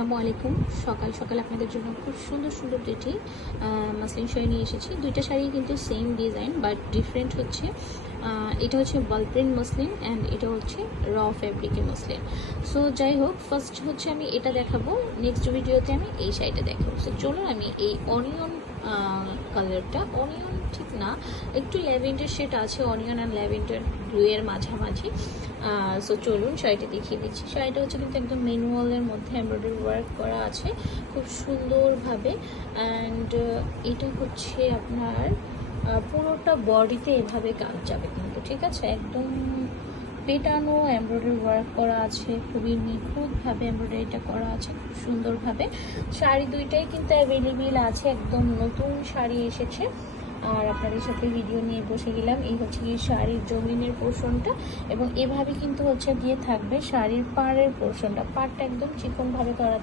আসসালামু আলাইকুম। সকাল সকাল আপনাদের জন্য খুব সুন্দর সুন্দর দুইটি মাসলিন শাড়ি নিয়ে এসেছি। দুইটা শাড়ি কিন্তু সেম ডিজাইন বাট ডিফারেন্ট হচ্ছে। এটা হচ্ছে বল প্রিন্ট মসলিন অ্যান্ড এটা হচ্ছে র ফ্যাব্রিকের মসলিন। সো যাই হোক, ফার্স্ট হচ্ছে আমি এটা দেখাবো, নেক্সট ভিডিওতে আমি এই শাড়িটা দেখাবো। সো চলুন আমি এই অনিয়ন কালারটা, অনিয়ন ঠিক না, একটু ল্যাভেন্ডার শেড আছে, অনিয়ন অ্যান্ড ল্যাভেন্ডার ব্লু এর মাঝামাঝি। সো চলুন শাড়িটা দেখিয়ে দিচ্ছি। শাড়িটা হচ্ছে কিন্তু একদম ম্যানুয়ালের মধ্যে এমব্রয়ডারি ওয়ার্ক করা আছে খুব সুন্দরভাবে। অ্যান্ড এটা হচ্ছে আপনার পুরোটা বডিতে এভাবে কাজ যাবে কিন্তু, ঠিক আছে, একদম পেটানো এমব্রয়ডারি ওয়ার্ক করা আছে, খুবই নিখুঁতভাবে এমব্রয়ডারিটা করা আছে খুব সুন্দরভাবে। শাড়ি দুইটাই কিন্তু অ্যাভেলেবেল আছে, একদম নতুন শাড়ি এসেছে। আর আপনাদের সাথে ভিডিও নিয়ে বসে গেলাম। এই হচ্ছে গিয়ে শাড়ির জমিনের পোর্শনটা, এবং এভাবে কিন্তু হচ্ছে গিয়ে থাকবে শাড়ির পাড়ের পোর্শনটা। পাড়টা একদম চিকনভাবে করা।